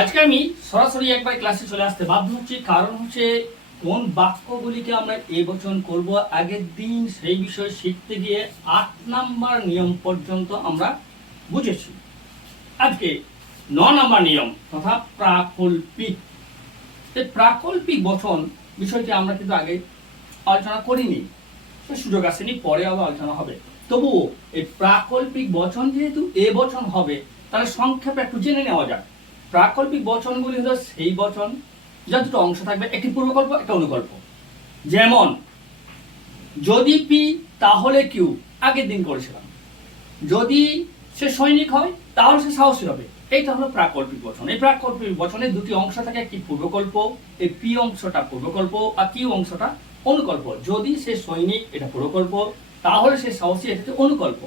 আজকে আমি সরাসরি একবার ক্লাসে চলে আসতে বাধ্য হচ্ছি, কারণ হচ্ছে কোন বাক্যগুলিকে আমরা এবচন করব আগের দিন সেই বিষয়ে শিখতে গিয়ে ৮ নাম্বার নিয়ম পর্যন্ত আমরা বুঝেছি। আজকে ৯ নাম্বার নিয়ম তথা প্রাকল্পিক। প্রাকল্পিক বচন বিষয়টি আমরা কিন্তু আগে আলোচনা করিনি, সুযোগ আসেনি, পরে আবার আলোচনা হবে। তবুও এই প্রাকল্পিক বচন যেহেতু এবচন হবে, তাহলে সংক্ষেপে একটু জেনে নেওয়া যাক। প্রাকল্পিক বচনগুলি হলো সেই বচন যা দুটো অংশ থাকবে, একটি পূর্বকল্প একটা অনুকল্প। যেমন যদি পি তাহলে কিউ, আগের দিন করেছিলাম। যদি সে সৈনিক হয় তাহলে সে সাহসী হবে, এইটা হলো প্রাকল্পিক বচন। এই প্রাকল্পিক বচনের দুটি অংশ থাকে, একটি পূর্বকল্প, এই পি অংশটা পূর্বকল্প আর কিউ অংশটা অনুকল্প। যদি সে সৈনিক এটা পূর্বকল্প, তাহলে সে সাহসী এটা হচ্ছে অনুকল্প।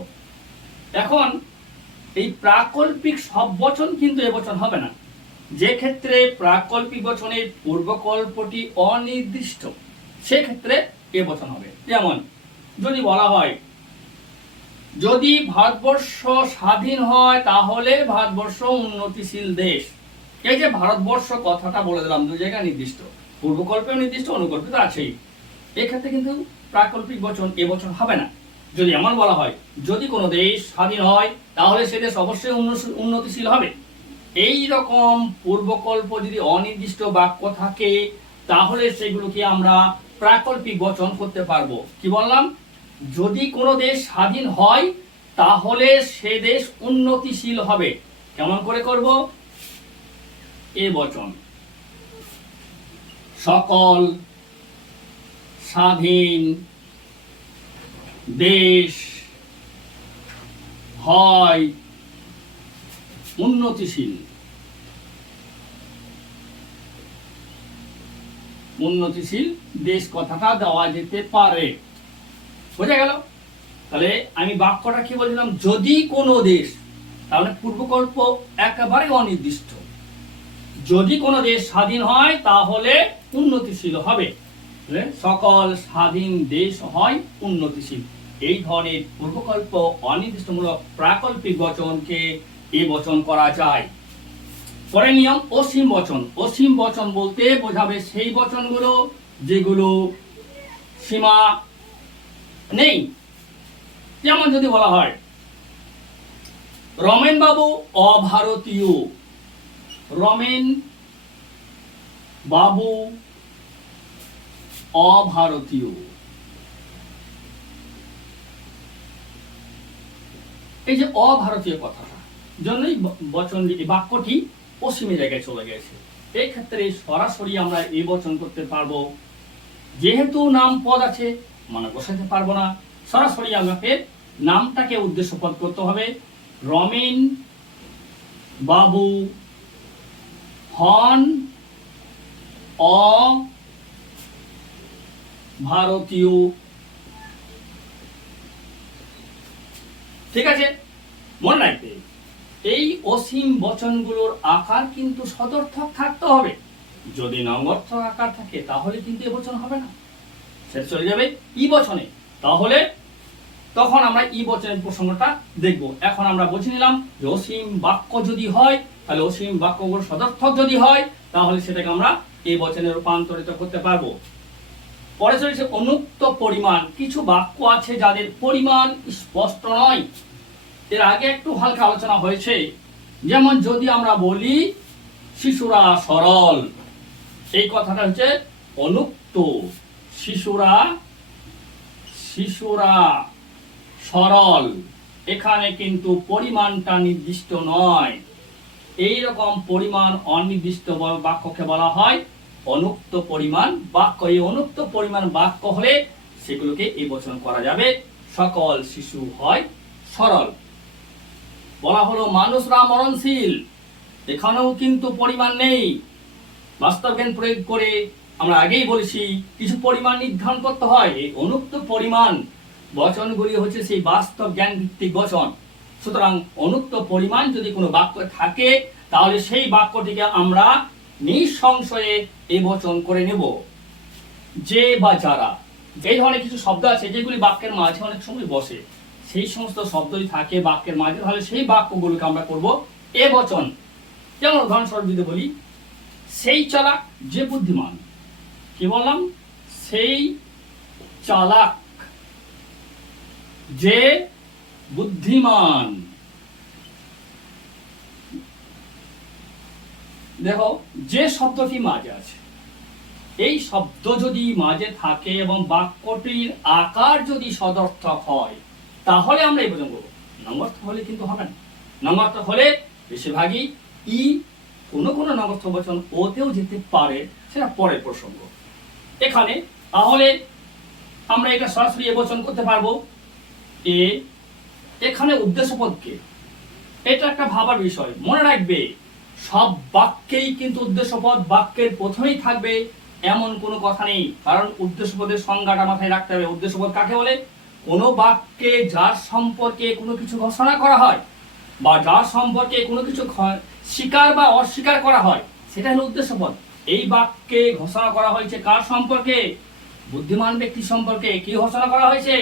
এখন এই প্রাকল্পিক সব বচন কিন্তু এবচন হবে না। যে ক্ষেত্রে প্রাকল্পিক বচনের পূর্বকল্পটি অনির্দিষ্ট, সেক্ষেত্রে এবচন হবে। যেমন যদি বলা হয় যদি ভারতবর্ষ স্বাধীন হয় তাহলে ভারতবর্ষ উন্নতিশীল দেশ। এই যে ভারতবর্ষ কথাটা বলে দিলাম, দুই জায়গায় নির্দিষ্ট, পূর্বকল্পেও নির্দিষ্ট, অনুকল্পে তো আছেই। এক্ষেত্রে কিন্তু প্রাকল্পিক বচন এবচন হবে না। যদি এমন বলা হয় যদি কোনো দেশ স্বাধীন হয় তাহলে সে দেশ অবশ্যই উন্নতিশীল হবে, এই রকম পূর্বকল্প যদি অনির্দিষ্ট বাক্য থাকে তাহলে সেগুলোকে আমরা প্রাকল্পিক বচন করতে পারবো। কি বললাম? যদি কোনো দেশ স্বাধীন হয় তাহলে সে দেশ উন্নতিশীল হবে। কেমন করে করব? এ বচন সকল স্বাধীন দেশ হয় উন্নতিশীল। উন্নতিশীল দেশ কথাটা দেওয়া যেতে পারে। বোঝা গেল? তাহলে আমি বাক্যটা কি বলছিলাম? যদি কোনো দেশ, তাহলে পূর্বকল্প একেবারে অনির্দিষ্ট। যদি কোনো দেশ স্বাধীন হয় তাহলে উন্নতিশীল হবে, সকল স্বাধীন দেশ হয় উন্নতিশীল। এই ধরনের পূর্বকল্প অনির্দিষ্টমূলক প্রাকল্পিক বচনকে এবচন করা যায়। পরে নিয়ম অসীম বচন। অসীম বচন বলতে বোঝাবে সেই বচনগুলো যেগুলো সীমা নেই। যেমন যদি বলা হয় রমেন বাবু অভারতীয়, রমেন বাবু অভারতীয়, এই যে অভারতীয় কথাটা জন্যই বচন বাক্যটি অসীমের জায়গায় চলে গেছে। এই ক্ষেত্রে সরাসরি আমরা এই বচন করতে পারবো। যেহেতু নাম পদ আছে, মানে বসাতে পারবো না, সরাসরি আমাকে নামটাকে উদ্দেশ্য পদ করতে হবে। রমেন বাবু হন অভারতীয়। ঠিক আছে? মনে রাখবে এই অসীম বচনগুলোর আকার কিন্তু সদর্থক থাকতে হবে। যদি নঙ্গর্থক আকার থাকে তাহলে কিন্তু এ বচন হবে না, সেটা চলে যাবে ই বচনে। তাহলে তখন আমরা ই বচনের প্রসঙ্গটা দেখব। এখন আমরা বুঝে নিলাম যে অসীম বাক্য যদি হয় তাহলে অসীম বাক্যগুলো সদর্থক যদি হয় তাহলে সেটাকে আমরা এই বচনে রূপান্তরিত করতে পারবো। পরে চলেছে অনুক্ত পরিমাণ। কিছু বাক্য আছে যাদের পরিমাণ স্পষ্ট নয়, এর আগে একটু হালকা আলোচনা হয়েছে। যেমন যদি আমরা বলি শিশুরা সরল, এই কথাটা হচ্ছে অনুক্ত। শিশুরা সরল, এখানে কিন্তু পরিমাণটা নির্দিষ্ট নয়। এই রকম পরিমাণ অনির্দিষ্ট বাক্যকে বলা হয় অনুক্ত পরিমাণ বাক্য। এই অনুক্ত পরিমাণ বাক্য হলে সেগুলোকে এই বচন করা যাবে, সকল শিশু হয় সরল। বলা হলো মানুষরা মরণশীল, এখানেও কিন্তু পরিমাণ নেই। বাস্তব জ্ঞান প্রয়োগ করে আমরা আগেই বলেছি কিছু পরিমাণ নির্ধারণ করতে হয়। এই অনুক্ত পরিমাণ বচনগুলি হচ্ছে সেই বাস্তব জ্ঞান ভিত্তিক বচন। সুতরাং অনুক্ত পরিমাণ যদি কোনো বাক্য থাকে তাহলে সেই বাক্যটিকে আমরা নিঃসংশয়ে এই বচন করে নেব। যে বা যারা, এই ধরনের কিছু শব্দ আছে যেগুলি বাক্যের মাঝে অনেক সময় বসে, সেই সমস্ত শব্দই থাকে বাক্যের মাঝে, তাহলে সেই বাক্যগুলোকে আমরা করব এ বচন। যেমন উদাহরণস্বরূপ যদি বলি, সেই চালাক যে বুদ্ধিমান। কি বললাম? সেই চালাক যে বুদ্ধিমান। দেখো, যে শব্দটি মাঝে আছে, এই শব্দ যদি মাঝে থাকে এবং বাক্যটির আকার যদি সদর্থক হয়, তাহলে আমরা এই বোঝন করবো। নঙ্গর্থ হলে কিন্তু হবে না। নঙ্গর্থ হলে বেশিরভাগই ই, কোনো কোনো নঙ্গর্থ বচন ওতেও যেতে পারে, সেটা পরের প্রসঙ্গ। এখানে তাহলে আমরা এটা সরাসরি এ বচন করতে পারবো। এ, এখানে উদ্দেশ্যপদকে, এটা একটা ভাবার বিষয়। মনে রাখবে, সব বাক্যেই কিন্তু উদ্দেশ্যপদ বাক্যের প্রথমেই থাকবে এমন কোনো কথা নেই। কারণ উদ্দেশ্যপদের সংজ্ঞাটা মাথায় রাখতে হবে। উদ্দেশ্যপদ কাকে বলে? কোনো বাক্যে যার সম্পর্কে কোনো কিছু ঘোষণা করা হয় বা যার সম্পর্কে কোনো কিছু স্বীকার বা অস্বীকার করা হয়, সেটা হলো উদ্দেশ্যপদ। এই বাক্যে ঘোষণা করা হয়েছে কার সম্পর্কে? বুদ্ধিমান ব্যক্তি সম্পর্কে। কি ঘোষণা করা হয়েছে?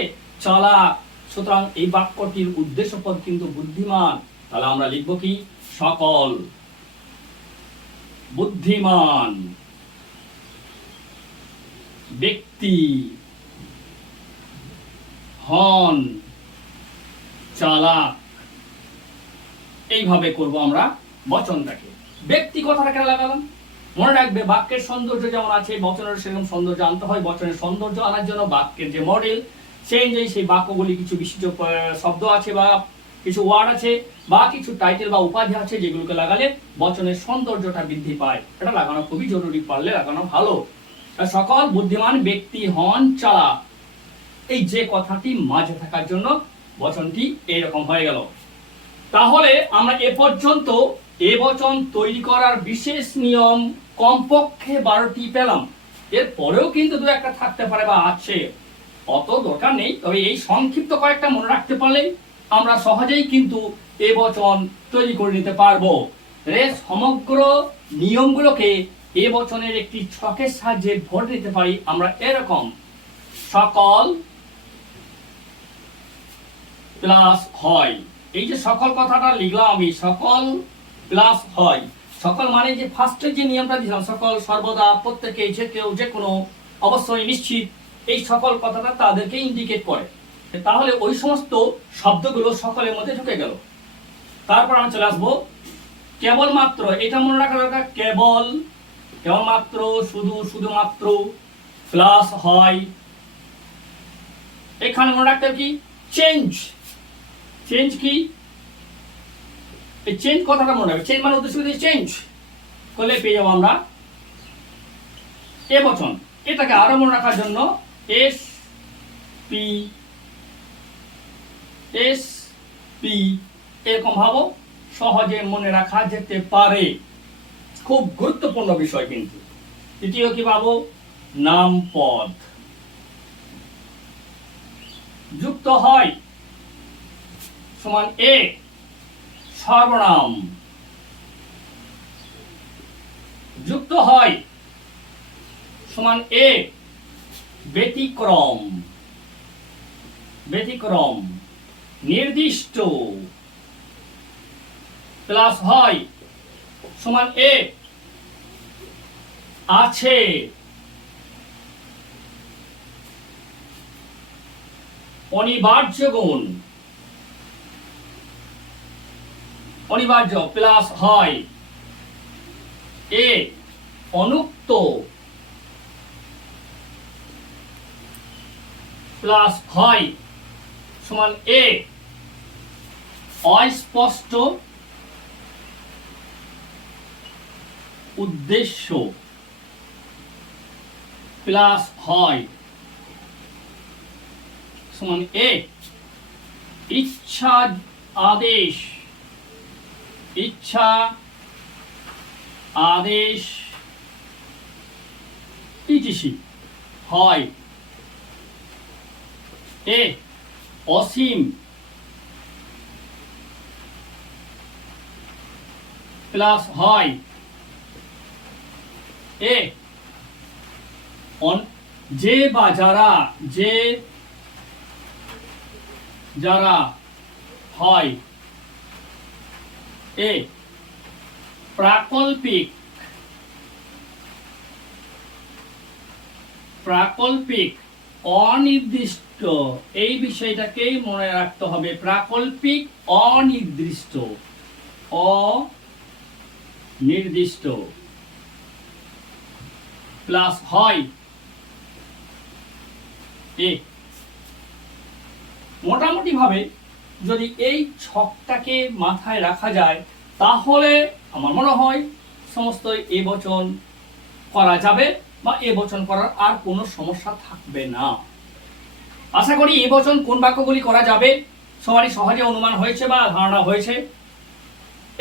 চালাক। সুতরাং এই বাক্যটির উদ্দেশ্যপদ কিন্তু বুদ্ধিমান। তাহলে আমরা লিখব কি? সকল বুদ্ধিমান ব্যক্তি হন চালাক। এইভাবে করব আমরা বচনটাকে। ব্যক্তি কথাটা কেন লাগালাম? মনে রাখবে, বাক্যের সৌন্দর্য যেমন আছে, বচনের সেরকম সৌন্দর্য আনতে হয়। বচনের সৌন্দর্য আনার জন্য বাক্যের যে মডেল, সেই অনুযায়ী সেই বাক্যগুলি কিছু বিশিষ্ট শব্দ আছে বা কিছু ওয়ার্ড আছে বা কিছু টাইটেল বা উপাধি আছে, যেগুলোকে লাগালে বচনের সৌন্দর্যটা বৃদ্ধি পায়। এটা লাগানো খুবই জরুরি, পারলে লাগানো ভালো। সকল বুদ্ধিমান ব্যক্তি হন চালাক, এই যে কথাটি মাঝে থাকার জন্য বচনটি এইরকম হয়ে গেল। তাহলে আমরা এ পর্যন্ত এ বচন তৈরি করার বিশেষ নিয়ম কমপক্ষে 12টি পেলাম। এর পরেও কিন্তু দু একটা থাকতে পারে বা আছে, অত দরকার নেই। তবে এই সংক্ষিপ্ত কয়েকটা মনে রাখতে পারলেই আমরা সহজেই কিন্তু এ বচন তৈরি করে নিতে পারবো। সমগ্র নিয়মগুলোকে এ বচনের একটি ছকের সাহায্যে ভরে নিতে পারি আমরা এরকম: সকল প্লাস হয়। এই যে সকল কথাটা লিখলাম আমি, সকল প্লাস হয়। সকল মানে যে ফার্স্টের যে নিয়মটা দিলাম, সকল, সর্বদা, প্রত্যেকে, যে কেউ, যে কোনো, অবশ্যই, নিশ্চিত, এই সকল কথাটা তাদেরকে ইন্ডিকেট করে। তাহলে ওই সমস্ত শব্দগুলো সকলের মধ্যে ঢুকে গেল। তারপর আমরা চলে আসবো কেবলমাত্র। এটা মনে রাখা দরকার, কেবল, কেবলমাত্র, শুধু, শুধুমাত্র, প্লাস হয়। এখানে মনে রাখতে হবে কি? চেঞ্জ। চেঞ্জ কি? এই চেঞ্জ কথাটা মনে রাখবে। চেঞ্জ মানে উদ্দেশ্য চেঞ্জ করলে পেয়ে যাবো আমরা এ বচন। এটাকে আরো মনে রাখার জন্য এস পি, এস পি এরকম ভাবো, সহজে মনে রাখা যেতে পারে। খুব গুরুত্বপূর্ণ বিষয় কিন্তু। তৃতীয় কি পাবো? নাম পদ যুক্ত হয় সমান এ সর্বনাম, যুক্ত হয় সমান এ ব্যতিক্রম, ব্যতিক্রম, নির্দিষ্ট প্লাস হয় সমান এ আছে, অনিবার্য গুণ, অনিবার্য প্লাস হয় এ অনুক্ত প্লাস হয় সমান এ অস্পষ্ট উদ্দেশ্য প্লাস হয় সমান এ ইচ্ছা আদেশ, ইচ্ছা আদেশ ইটিসি হয় এ অসীম প্লাস হয় এ যে বা যারা, যে যারা হয় এ প্রাকল্পিক, প্রাকল্পিক অনির্দিষ্ট, এই বিষয়টাকেই মনে রাখতে হবে। প্রাকল্পিক অনির্দিষ্ট, অনির্দিষ্ট প্লাস হয় এ। মোটামুটি ভাবে যদি এই ছকটাকে মাথায় রাখা যায় তাহলে আমার মনে হয় সমস্ত এবচন করা যাবে বা এবচন করার আর কোনো সমস্যা থাকবে না। আশা করি এবচন কোন বাক্যগুলি করা যাবে সবারই সহজে অনুমান হয়েছে বা ধারণা হয়েছে।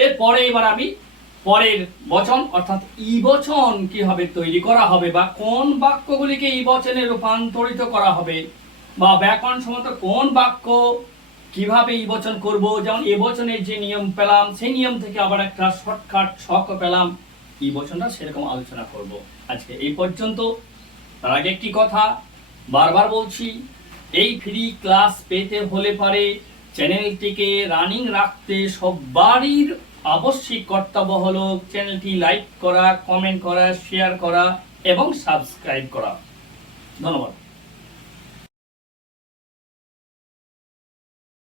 এরপরে এবার আমি পরের বচন অর্থাৎ ইবচন কিভাবে তৈরি করা হবে বা কোন বাক্যগুলিকে ইবচনে রূপান্তরিত করা হবে বা ব্যাকরণসম্মত কোন বাক্য কিভাবে ইবচন করব, যেমন এবচনের যে নিয়ম পেলাম সেই নিয়ম থেকে আবার একটা শর্টকাট ছক পেলাম, ইবচনটা সেরকম আলোচনা করব। আজকে এই পর্যন্ত। তার আগে একটি কথা বারবার বলছি, এই ফ্রি ক্লাস পেতে হলে পরে চ্যানেলটিকে রানিং রাখতে সবারই আবশ্যিক কর্তব্য হলো চ্যানেলটি লাইক করা, কমেন্ট করা, শেয়ার করা এবং সাবস্ক্রাইব করা। ধন্যবাদ।